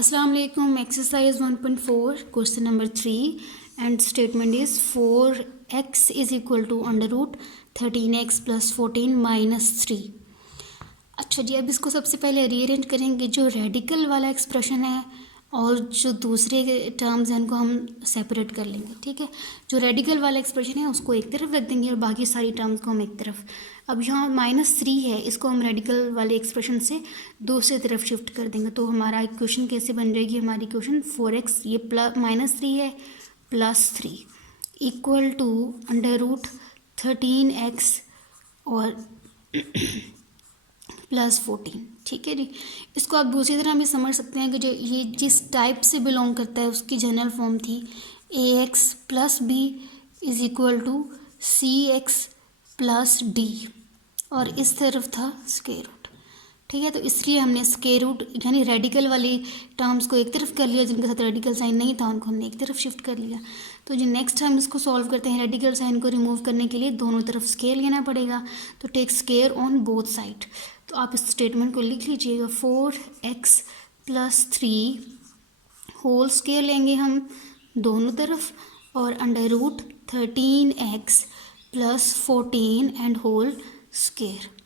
Assalamu alaikum. Exercise 1.4 question number 3 and statement is 4x is equal to under root 13x plus 14 minus 3. अच्छा जी, अब इसको सबसे पहले rearrange करेंगे। जो रेडिकल वाला एक्सप्रेशन है और जो दूसरे टर्म्स हैं उनको हम सेपरेट कर लेंगे। ठीक है, जो रेडिकल वाला एक्सप्रेशन है उसको एक तरफ रख देंगे और बाकी सारी टर्म्स को हम एक तरफ। अब यहाँ -3 है, इसको हम रेडिकल वाले एक्सप्रेशन से दूसरी तरफ शिफ्ट कर देंगे। तो हमारा इक्वेशन कैसे बन जाएगी? हमारी इक्वेशन 4x ये -3 है +3 equal to under root 13x और +14। ठीक है जी, इसको आप दूसरी तरह भी समझ सकते हैं कि जो ये जिस टाइप से बिलोंग करता है उसकी जनरल फॉर्म थी ax + b is equal to cx + d और इस तरफ था स्क्वायर रूट। ठीक है, तो इसलिए हमने स्क्वायर रूट यानी रेडिकल वाली टर्म्स को एक तरफ कर लिया, जिनके साथ रेडिकल साइन नहीं था उनको हमने एक तरफ शिफ्ट कर लिया। तो जो नेक्स्ट हम इसको सॉल्व करते हैं, रेडिकल साइन को रिमूव करने के लिए दोनों तरफ स्क्वायर लेना पड़ेगा। तो take square on both side. तो आप इस स्टेटमेंट को लिख लीजिएगा, 4x + 3 होल स्क्वायर लेंगे हम दोनों तरफ और under root 13x + 14 and whole square.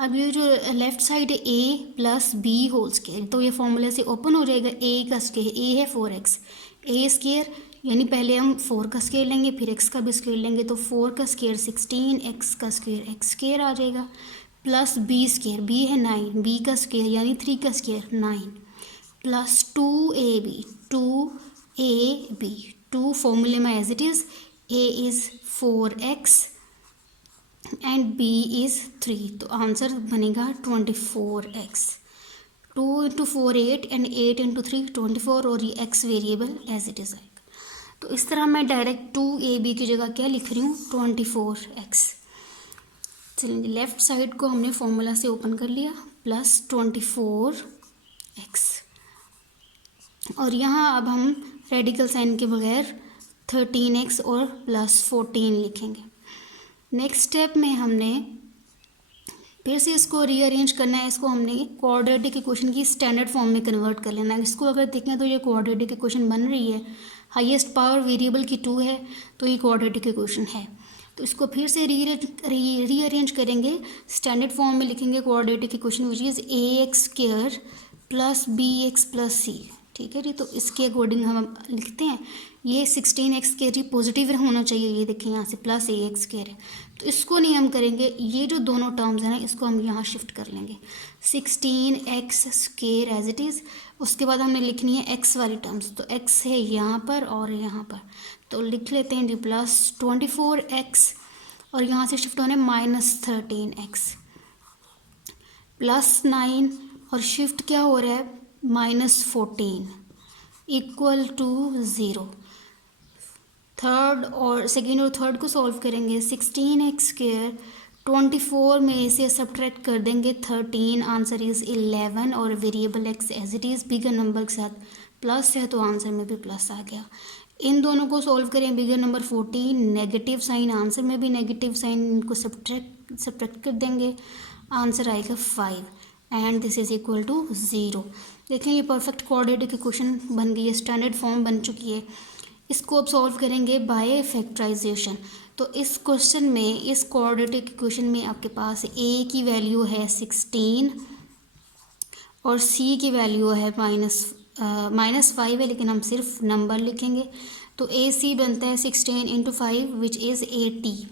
अब ये जो लेफ़्ट साइड है a + b होल स्क्वायर, तो ये फॉर्मूले से ओपन हो जाएगा। a का स्क्वायर, a है 4x, a स्क्वायर यानी पहले हम 4 का स्क्वायर लेंगे फिर x का भी स्क्वायर लेंगे। तो 4 का स्क्वायर 16, x का स्क्वायर x स्क्वायर आ जाएगा प्लस b स्क्वायर, b है 9, b का स्क्वायर यानी 3 का स्क्वायर 9 प्लस 2ab 2 फॉर्मूले में as it is, a is 4x and b is 3। तो आंसर बनेगा 24x। 2 × 4 8 एंड 8 × 3 24 और ये x variable as it is आएगा। तो इस तरह मैं डायरेक्ट 2ab की जगह क्या लिख रही हूँ, 24x। चलिए, लेफ़्ट साइड को हमने फॉर्मूला से ओपन कर लिया प्लस 24x और यहाँ अब हम रेडिकल साइन के बगैर 13x और +14 लिखेंगे। नेक्स्ट स्टेप में हमने फिर से इसको रीअरेंज करना है। इसको हमने क्वाड्रेटिक इक्वेशन की स्टैंडर्ड फॉर्म में कन्वर्ट कर लेना है। इसको अगर देखें तो ये क्वाड्रेटिक इक्वेशन बन रही है, हाईएस्ट पावर वेरिएबल की 2 है, तो ये क्वाड्रेटिक इक्वेशन है। तो इसको फिर से रीअरेंज करेंगे, स्टैंडर्ड फॉर्म में लिखेंगे quadratic equation which is ax² + bx + c। ठीक है जी, तो इसके अकॉर्डिंग हम लिखते हैं ये 16x² पॉजिटिव होना चाहिए। ये देखिए यहाँ से +ax² है, तो इसको नहीं हम करेंगे। ये जो दोनों टर्म्स हैं ना इसको हम यहाँ शिफ्ट कर लेंगे, 16x² एज इट इज़। उसके बाद हमने लिखनी है x वाली टर्म्स, तो x है यहाँ पर और यहाँ पर, तो लिख लेते हैं जी +24x और यहाँ से शिफ्ट होने -13x +9 और शिफ्ट क्या हो रहा है -14 इक्वल टू 0। थर्ड और सेकेंड और थर्ड को सॉल्व करेंगे, 16x² 24 में से सब्ट्रैक्ट कर देंगे 13, आंसर इज़ 11 और variable x as it is bigger number के साथ प्लस है तो आंसर में भी प्लस आ गया। इन दोनों को सॉल्व करें, bigger number 14 negative sign, answer में भी नेगेटिव साइन, इनको सब्ट्रैक्ट कर देंगे, आंसर आएगा 5 and this is equal to 0। देखें ये परफेक्ट क्वाड्रेटिक इक्वेशन बन गई है, स्टैंडर्ड फॉर्म बन चुकी है। इसको अब सॉल्व करेंगे बाय फैक्टराइजेशन। तो इस क्वेश्चन में, इस क्वाड्रेटिक इक्वेशन में आपके पास a की वैल्यू है 16 और c की वैल्यू है -5 है, लेकिन हम सिर्फ नंबर लिखेंगे। तो ac बनता है 16 × 5 विच इज़ 80।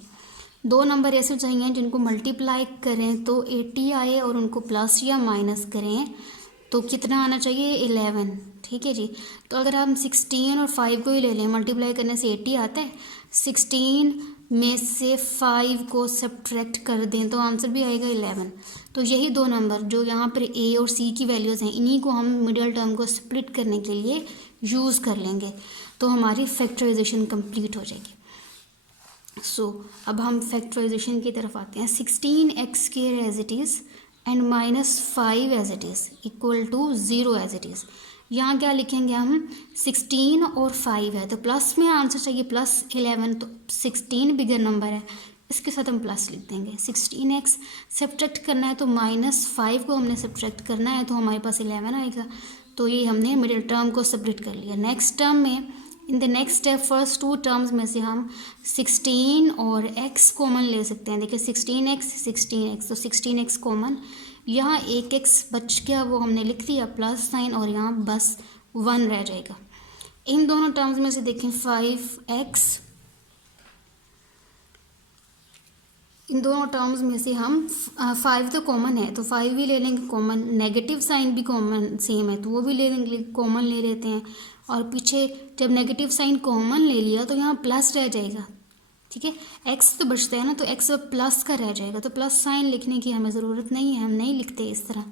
दो नंबर ऐसे चाहिए जिनको मल्टीप्लाई करें तो 80 आए और उनको प्लस या माइनस करें तो कितना आना चाहिए, 11। ठीक है जी, तो अगर हम 16 और 5 को ही ले लें, मल्टीप्लाई करने से 80 आता है, 16 में से 5 को सब्ट्रैक्ट कर दें तो आंसर भी आएगा 11। तो यही दो नंबर जो यहाँ पर a और c की वैल्यूज़ हैं, इन्हीं को हम मिडिल टर्म को स्प्लिट करने के लिए यूज़ कर लेंगे, तो हमारी फैक्टराइजेशन कंप्लीट हो जाएगी। अब हम फैक्टराइजेशन की तरफ आते हैं। 16x² as it is and -5 as it is equal to 0 as it is. यहाँ क्या लिखेंगे हम, 16 और 5 है तो प्लस में आंसर चाहिए +11, तो 16 बिगर नंबर है, इसके साथ हम प्लस लिख देंगे। 16x सब्ट्रैक्ट करना है तो -5 को हमने सब्ट्रैक्ट करना है, तो हमारे पास 11 आएगा। तो ये हमने मिडिल टर्म को सेपरेट कर लिया। नेक्स्ट टर्म में in the next step first two terms में से हम 16 और x कॉमन ले सकते हैं। देखिए 16x, तो 16x कॉमन, यहाँ एक x बच गया वो हमने लिख दिया प्लस साइन, और यहाँ बस 1 रह जाएगा। इन दोनों टर्म्स में से देखें 5x, इन दोनों टर्म्स में से हम 5 तो कॉमन है तो 5 भी ले लेंगे कॉमन, नेगेटिव साइन भी कॉमन सेम है तो वो भी ले लेंगे, कॉमन ले लेते हैं। और पीछे जब नेगेटिव साइन कॉमन ले लिया तो यहाँ प्लस रह जाएगा, ठीक है। एक्स तो बचता है ना, तो एक्स प्लस का रह जाएगा, तो प्लस साइन लिखने की हमें ज़रूरत नहीं है, हम नहीं लिखते इस तरह,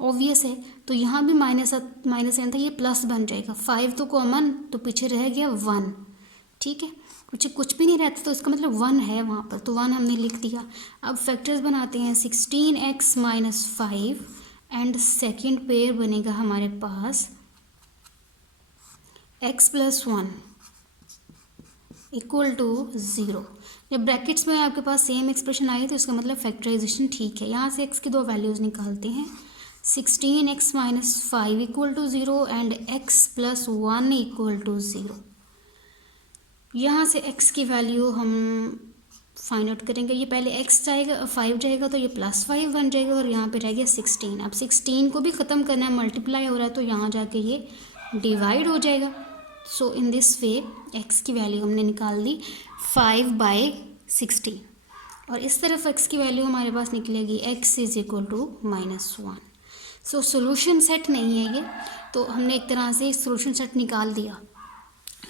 ऑब्वियस है। तो यहाँ भी माइनस साइन था, ये प्लस बन जाएगा। 5 तो कॉमन, तो पीछे रह गया 1, ठीक है। पीछे कुछ भी नहीं रहता तो इसका मतलब 1 है वहाँ पर, तो 1 हमने लिख दिया। अब फैक्टर्स बनाते हैं, 16x minus 5 and second pair बनेगा हमारे पास x प्लस 1 इक्वल टू 0। जब ब्रैकेट्स में आपके पास सेम एक्सप्रेशन आई तो इसका मतलब फैक्टराइजेशन ठीक है। यहाँ से x की दो वैल्यूज़ निकालते हैं, 16x minus 5 equal to 0 and x plus 1 equal to 0। यहाँ से x की वैल्यू हम फाइंड आउट करेंगे। ये पहले x जाएगा, 5 जाएगा तो ये प्लस 5 बन जाएगा, और यहाँ पे रह गया 16। अब 16 को भी ख़त्म करना है, मल्टीप्लाई हो रहा है तो यहाँ जाके ये डिवाइड हो जाएगा। सो इन दिस वे x की वैल्यू हमने निकाल दी 5/16, और इस तरफ x की वैल्यू हमारे पास निकलेगी x is equal to -1। So solution set नहीं है ये, तो हमने एक तरह से सोल्यूशन सेट निकाल दिया,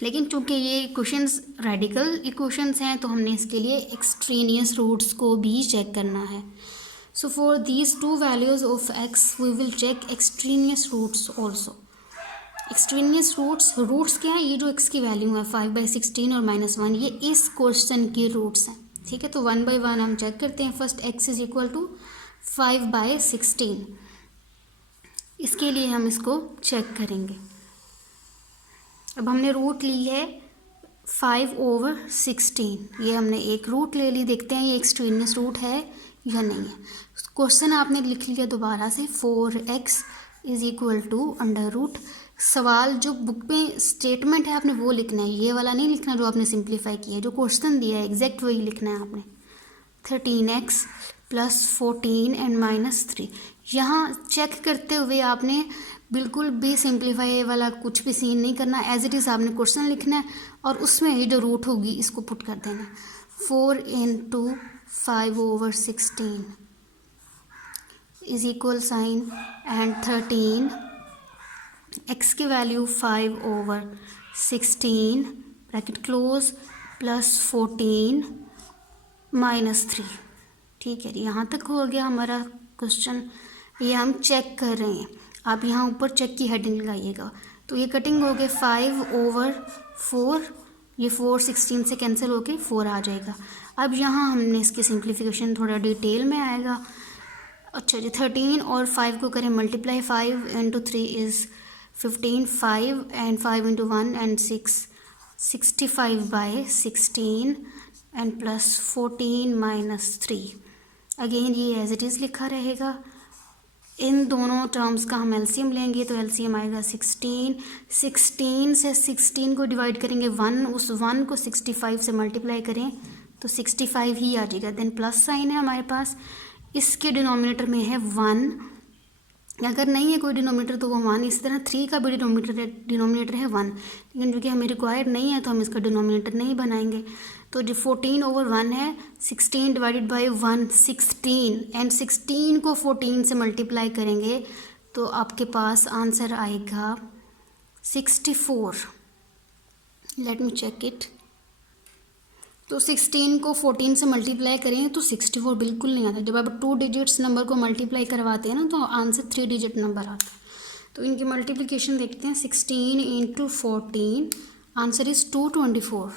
लेकिन चूंकि ये इक्वेशंस रेडिकल इक्वेशंस हैं तो हमने इसके लिए एक्सट्रेनियस रूट्स को भी चेक करना है। So for these two values of x we will check extraneous roots also. Extraneous roots क्या है, ये जो x की वैल्यू है 5/16 और -1, ये इस क्वेश्चन के रूट्स हैं, ठीक है। तो 1 by 1 हम चेक करते हैं। First x is equal to 5/16, इसके लिए हम इसको चेक करेंगे। अब हमने रूट ली है 5/16, ये हमने एक रूट ले ली, देखते हैं ये एक्सट्रेनियस रूट है या नहीं है। क्वेश्चन आपने लिख लिया दोबारा से, 4x is equal to under root. सवाल जो बुक में स्टेटमेंट है आपने वो लिखना है, ये वाला नहीं लिखना जो आपने सिंप्लीफाई किया है। जो क्वेश्चन दिया है एग्जैक्ट वही लिखना है आपने। 13x प्लस 14 एंड -3, यहाँ चेक करते हुए आपने बिल्कुल भी सिंप्लीफाई वाला कुछ भी सीन नहीं करना, एज इट इज़ आपने क्वेश्चन लिखना है और उसमें ये जो रूट होगी इसको पुट कर देना। 4 × 5/16 is equal sign and 13, x की वैल्यू 5/16 ब्रैकेट क्लोज प्लस 14 -3, ठीक है जी। यहाँ तक हो गया हमारा क्वेश्चन, ये हम चेक कर रहे हैं। आप यहाँ ऊपर चेक की हेडिंग लगाइएगा। तो ये कटिंग हो गए 5/4, ये 4 16 से कैंसिल होके 4 आ जाएगा। अब यहाँ हमने इसकी सिंप्लीफिकेशन थोड़ा डिटेल में आएगा। अच्छा जी, 13 और 5 को करें multiply, 5 × 3 is 15, 5 and 5 × 1 and 6, 65/16 and plus 14 -3। Again ये एज इट इज़ लिखा रहेगा। इन दोनों टर्म्स का हम एलसीएम लेंगे तो एलसीएम आएगा 16 से 16 को डिवाइड करेंगे 1, उस 1 को 65 से मल्टीप्लाई करें तो 65 ही आ जाएगा। देन प्लस साइन है हमारे पास, इसके डिनोमिनेटर में है 1, अगर नहीं है कोई डिनोमिनेटर तो वो 1। इसी तरह 3 का भी डिनोमिनेटर है 1, लेकिन जो कि हमें रिक्वायर्ड नहीं है तो हम इसका डिनोमिनेटर नहीं बनाएंगे। तो जो 14/1 है, 16 डिवाइडेड बाई 1 16, एंड 16 को 14 से मल्टीप्लाई करेंगे तो आपके पास आंसर आएगा 64। Let me check it. तो 16 को 14 से मल्टीप्लाई करें तो 64 बिल्कुल नहीं आता। जब आप 2 डिजिट्स नंबर को मल्टीप्लाई करवाते हैं ना तो आंसर 3 डिजिट नंबर आता है। तो इनकी मल्टीप्लिकेशन देखते हैं, 16 × 14, आंसर इज़ 224,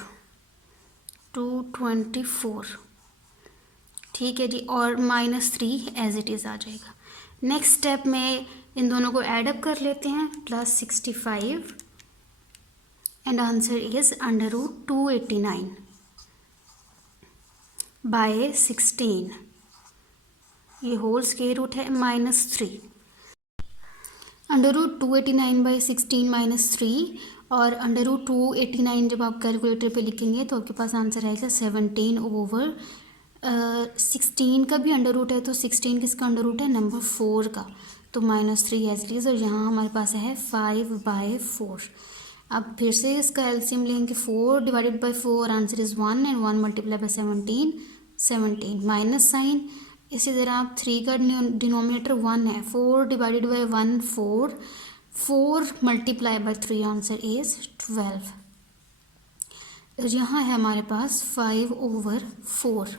ठीक है जी। और -3 एज इट इज़ आ जाएगा। नेक्स्ट स्टेप में इन दोनों को ऐडअप कर लेते हैं, plus 65 and answer is √289 by 16, ये होल स्क्वायर रूट है -3। √289/16 माइनस 3 और √289 जब आप कैलकुलेटर पे लिखेंगे तो आपके पास आंसर आएगा 17/16 का भी अंडर रूट है, तो 16 किसका अंडर रूट है, नंबर 4 का, तो -3 एज इट इज़। और यहाँ हमारे पास है 5/4। अब फिर से इसका एलसीएम लेंगे, 4 divided by 4 answer is 1 and 1 multiply by 17 minus sign. इसी तरह आप 3 का डिनोमिनेटर 1 है, 4 divided by 1 4 multiply by 3 answer is 12। यहाँ है हमारे पास 5/4।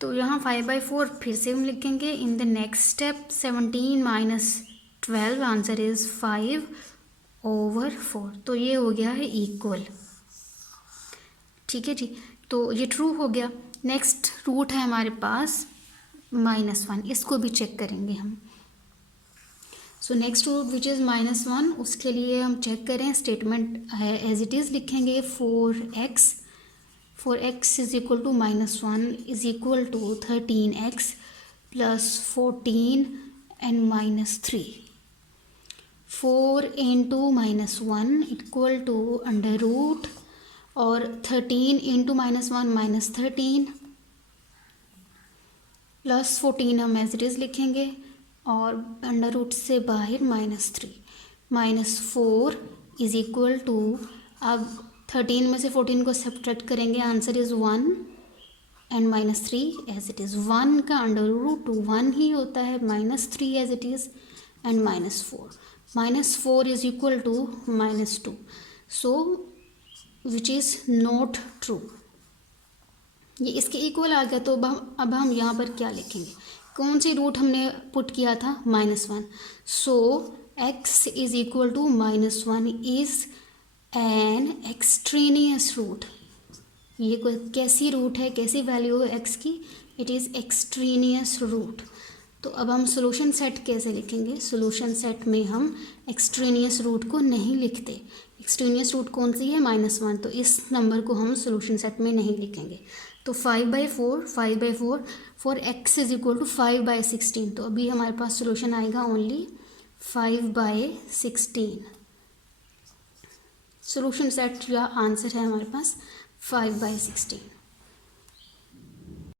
तो यहाँ 5/4 फिर से हम लिखेंगे इन the next step 17 minus 12 answer is 5/4। तो ये हो गया है इक्वल, ठीक है जी। तो ये ट्रू हो गया। नेक्स्ट रूट है हमारे पास -1, इसको भी चेक करेंगे हम। So next root which is -1, उसके लिए हम चेक करें, स्टेटमेंट है एज इट इज़ लिखेंगे। 4x is equal to -1 is equal to 13x plus 14 and -3। 4 into -1 equal to under root और 13 इंटू -1 -13 प्लस 14 हम एज इट इज़ लिखेंगे और अंडर रूट से बाहर -3 -4 इज इक्वल टू, अब 13 में से 14 को सब्ट्रैक्ट करेंगे, answer is 1 and -3 as it is. 1 का अंडर रूट 1 ही होता है, -3 as it is and -4 is equal to -2, so which is not true. ये इसके इक्वल आ गया। तो अब हम यहाँ पर क्या लिखेंगे, कौन सी रूट हमने पुट किया था, -1। So x is equal to -1 is an extraneous root. ये कोई कैसी रूट है, कैसी वैल्यू है x की, इट इज़ एक्सट्रेनियस रूट। तो अब हम सोल्यूशन सेट कैसे लिखेंगे, सोल्यूशन सेट में हम एक्सट्रेनियस रूट को नहीं लिखते। एक्सट्रेनियस रूट कौन सी है, -1, तो इस नंबर को हम सोल्यूशन सेट में नहीं लिखेंगे। तो 5/4 for x is equal to 5/16, तो अभी हमारे पास सोल्यूशन आएगा ओनली 5/16। सोल्यूशन सेट या आंसर है हमारे पास 5/16।